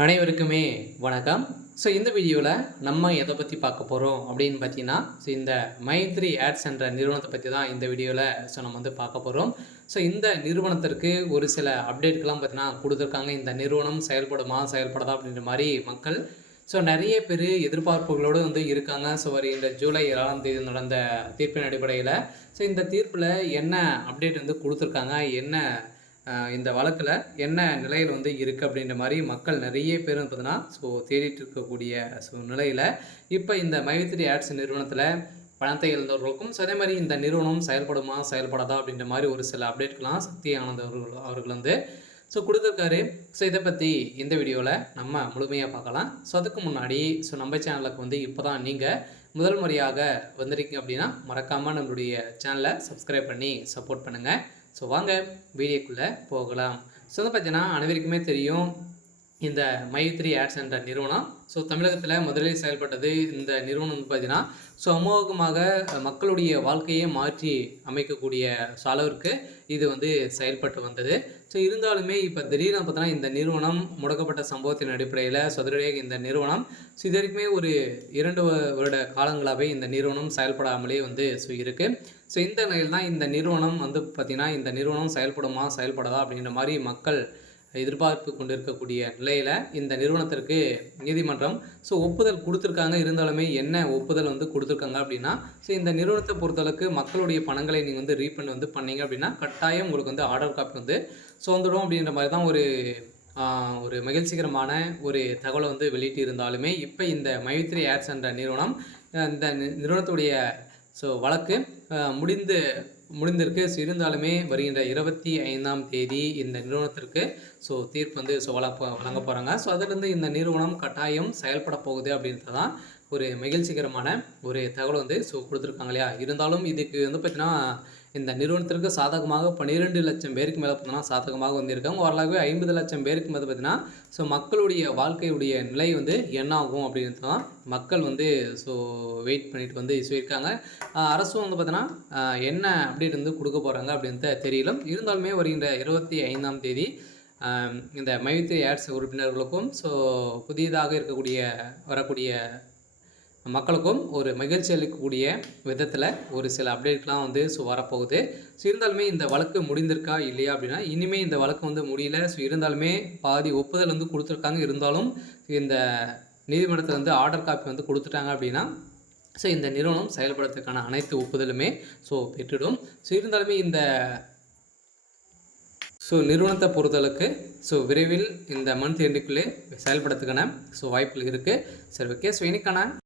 அனைவருக்குமே வணக்கம். இந்த வீடியோவில் நம்ம எதை பற்றி பார்க்க போகிறோம் அப்படின்னு பார்த்தீங்கன்னா, இந்த மைத்ரி ஆட்ஸ் என்ற நிறுவனத்தை பற்றி தான் இந்த வீடியோவில் நம்ம வந்து பார்க்க போகிறோம். இந்த நிறுவனத்திற்கு ஒரு சில அப்டேட்கள்லாம் பார்த்தீங்கன்னா கொடுத்துருக்காங்க. இந்த நிறுவனம் செயல்படுமா செயல்படாதா அப்படின்ற மாதிரி மக்கள் நிறைய பேர் எதிர்பார்ப்புகளோடு வந்து இருக்காங்க. வருகின்ற ஜூலை 7ஆம் தேதி நடந்த தீர்ப்பின் அடிப்படையில் இந்த தீர்ப்பில் என்ன அப்டேட் வந்து கொடுத்துருக்காங்க, என்ன இந்த வழக்கில் என்ன நிலையில் வந்து இருக்குது அப்படின்ற மாதிரி மக்கள் நிறைய பேர் பார்த்தீங்கன்னா தேடிட்டு இருக்கக்கூடிய நிலையில் இப்போ இந்த மைத்ரி ஆட்ஸ் நிறுவனத்தில் பணத்தை இழந்தவர்களுக்கும் அதே மாதிரி இந்த நிறுவனம் செயல்படுமா செயல்படாதா அப்படின்ற மாதிரி ஒரு சில அப்டேட்கள்லாம் சக்தி ஆனந்த் அவர்கள் வந்து கொடுத்துருக்காரு. இதை பற்றி இந்த வீடியோவில் நம்ம முழுமையாக பார்க்கலாம். அதுக்கு முன்னாடி நம்ம சேனலுக்கு வந்து இப்போ தான் நீங்கள் முதல் முறையாக வந்திருக்கீங்க அப்படின்னா மறக்காமல் நம்மளுடைய சேனலை சப்ஸ்கிரைப் பண்ணி சப்போர்ட் பண்ணுங்கள். வாங்க வீடியோக்குள்ளே போகலாம். வந்து பார்த்தீங்கன்னா அனைவருக்குமே தெரியும் இந்த மைத்ரி ஆட்ஸ் என்ற நிறுவனம் தமிழகத்தில் முதலில் செயல்பட்டது. இந்த நிறுவனம் வந்து பார்த்தீங்கன்னா அமோகமாக மக்களுடைய வாழ்க்கையை மாற்றி அமைக்கக்கூடிய அளவிற்கு இது வந்து செயல்பட்டு வந்தது. இருந்தாலுமே இப்போ திடீர்னு பார்த்தோன்னா இந்த நிறுவனம் முடக்கப்பட்ட சம்பவத்தின் அடிப்படையில் சதுரடியாக இந்த நிறுவனம் இது வரைக்குமே ஒரு 2 வருட காலங்களாகவே இந்த நிறுவனம் செயல்படாமலே வந்து இருக்குது. இந்த நிலையில் தான் இந்த நிறுவனம் வந்து பார்த்திங்கன்னா இந்த நிறுவனம் செயல்படுமா செயல்படாதா அப்படின்ற மாதிரி மக்கள் எதிர்பார்ப்பு கொண்டிருக்கக்கூடிய நிலையில் இந்த நிறுவனத்திற்கு நீதிமன்றம் ஒப்புதல் கொடுத்துருக்காங்க. இருந்தாலுமே என்ன ஒப்புதல் வந்து கொடுத்துருக்காங்க அப்படின்னா இந்த நிறுவனத்தை பொறுத்தளவுக்கு மக்களுடைய பணங்களை நீங்கள் வந்து ரீஃபண்ட் வந்து பண்ணீங்க அப்படின்னா கட்டாயம் உங்களுக்கு வந்து ஆர்டர் காப்பி வந்து வந்துடும் அப்படின்ற மாதிரி தான் ஒரு மகிழ்ச்சிகரமான ஒரு தகவலை வந்து வெளியிட்டு இருந்தாலுமே இப்போ இந்த மைத்ரி ஆட்ஸ் என்ற நிறுவனம் இந்த நிறுவனத்துடைய வழக்கு முடிந்திருக்கு. இருந்தாலுமே வருகின்ற 25ஆம் தேதி இந்த நிறுவனத்திற்கு தீர்ப்பு வந்து வழங்க போகிறாங்க. அதிலிருந்து இந்த நிறுவனம் கட்டாயம் செயல்பட போகுது அப்படின்றது தான் ஒரு மகிழ்ச்சிகரமான ஒரு தகவல் வந்து கொடுத்துருக்காங்க இல்லையா. இருந்தாலும் இதுக்கு வந்து பார்த்திங்கன்னா இந்த நிறுவனத்திற்கு சாதகமாக 12 லட்சம் பேருக்கு மேலே பார்த்தீங்கன்னா சாதகமாக வந்து இருக்காங்க. ஓரளவு 50 லட்சம் பேருக்கு மேலே பார்த்திங்கன்னா மக்களுடைய வாழ்க்கையுடைய நிலை வந்து என்ன ஆகும் அப்படின்றது தான் மக்கள் வந்து வெயிட் பண்ணிட்டு வந்து சொல்லியிருக்காங்க. அரசும் வந்து பார்த்தீங்கன்னா என்ன அப்டேட் வந்து கொடுக்க போகிறாங்க அப்படின்ட்டு தெரியல. இருந்தாலுமே வருகின்ற 25ஆம் தேதி இந்த மைத்ரி ஆட்ஸ் உறுப்பினர்களுக்கும் புதியதாக வரக்கூடிய மக்களுக்கும் ஒரு மகிழ்ச்சி அளிக்கக்கூடிய விதத்தில் ஒரு சில அப்டேட்லாம் வந்து வரப்போகுது. இருந்தாலுமே இந்த வழக்கு முடிந்திருக்கா இல்லையா அப்படின்னா இனிமேல் இந்த வழக்கு வந்து முடியல. இருந்தாலுமே பாதி ஒப்புதல் வந்து கொடுத்துருக்காங்க. இருந்தாலும் இந்த நீதிமன்றத்தில் வந்து ஆர்டர் காப்பி வந்து கொடுத்துட்டாங்க அப்படின்னா இந்த நிறுவனம் செயல்படுறதுக்கான அனைத்து ஒப்புதலுமே பெற்றுடும். இருந்தாலுமே இந்த நிறுவனத்தை பொறுத்தளவுக்கு விரைவில் இந்த மந்த் எண்டுக்குள்ளே செயல்படுறதுக்கான வாய்ப்புகள் இருக்குது. ஓகே. இன்னைக்கான